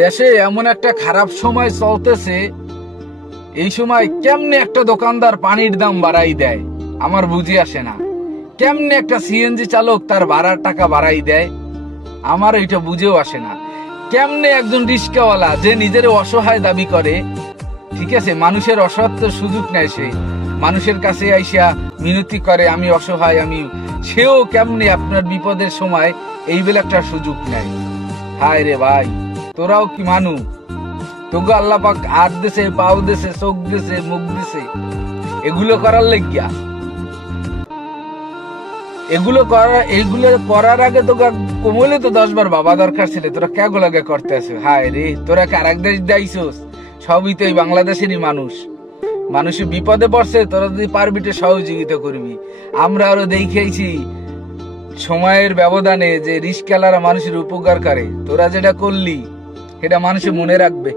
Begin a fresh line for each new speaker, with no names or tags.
দেশে এমন একটা খারাপ সময় চলতেছে, এই সময় কেমনে একটা দোকানদার পানির দাম বাড়াই দেয়, আমার বুঝি আসে না। কেমনে একটা সিএনজি চালক তার ভাড়ার টাকা বাড়াই দেয়, আমার এটা বুঝেও আসে না। কেমনে একজন রিস্কাওয়ালা যে নিজের অসহায় দাবি করে, ঠিক আছে, মানুষের অসহায়ত্ব সুযোগ নেয় সে, মানুষের কাছে আইসা মিনতি করে, আমি অসহায়, আমি, সেও কেমনে আপনার বিপদের সময় এই একটা সুযোগ নেয়? হায় রে ভাই। তোরাও কি মানু? তোকে আল্লাহ পাক হাত দেছে, পাও দেছে, চোখ দেছে, মুখ দেছে। এগুলো করার লেগিয়া। এগুলো করার এগুলো করার আগে তো কোমলে তো দশ বার বাবা দরকার ছিল। তোরা কে গোলাগে করতে আসে হায় রে, তোরা কি আরেক দেশ দাইছস? সবই তো এই বাংলাদেশেরই মানুষ। মানুষের বিপদে পড়ছে, তোরা যদি পারবি তো সহযোগিতা করবি। আমরা আরও দেখেছি সময়ের ব্যবধানে যে রিস্কালারা মানুষের উপকার করে। তোরা যেটা করলি সেটা মানুষে মনে রাখবে।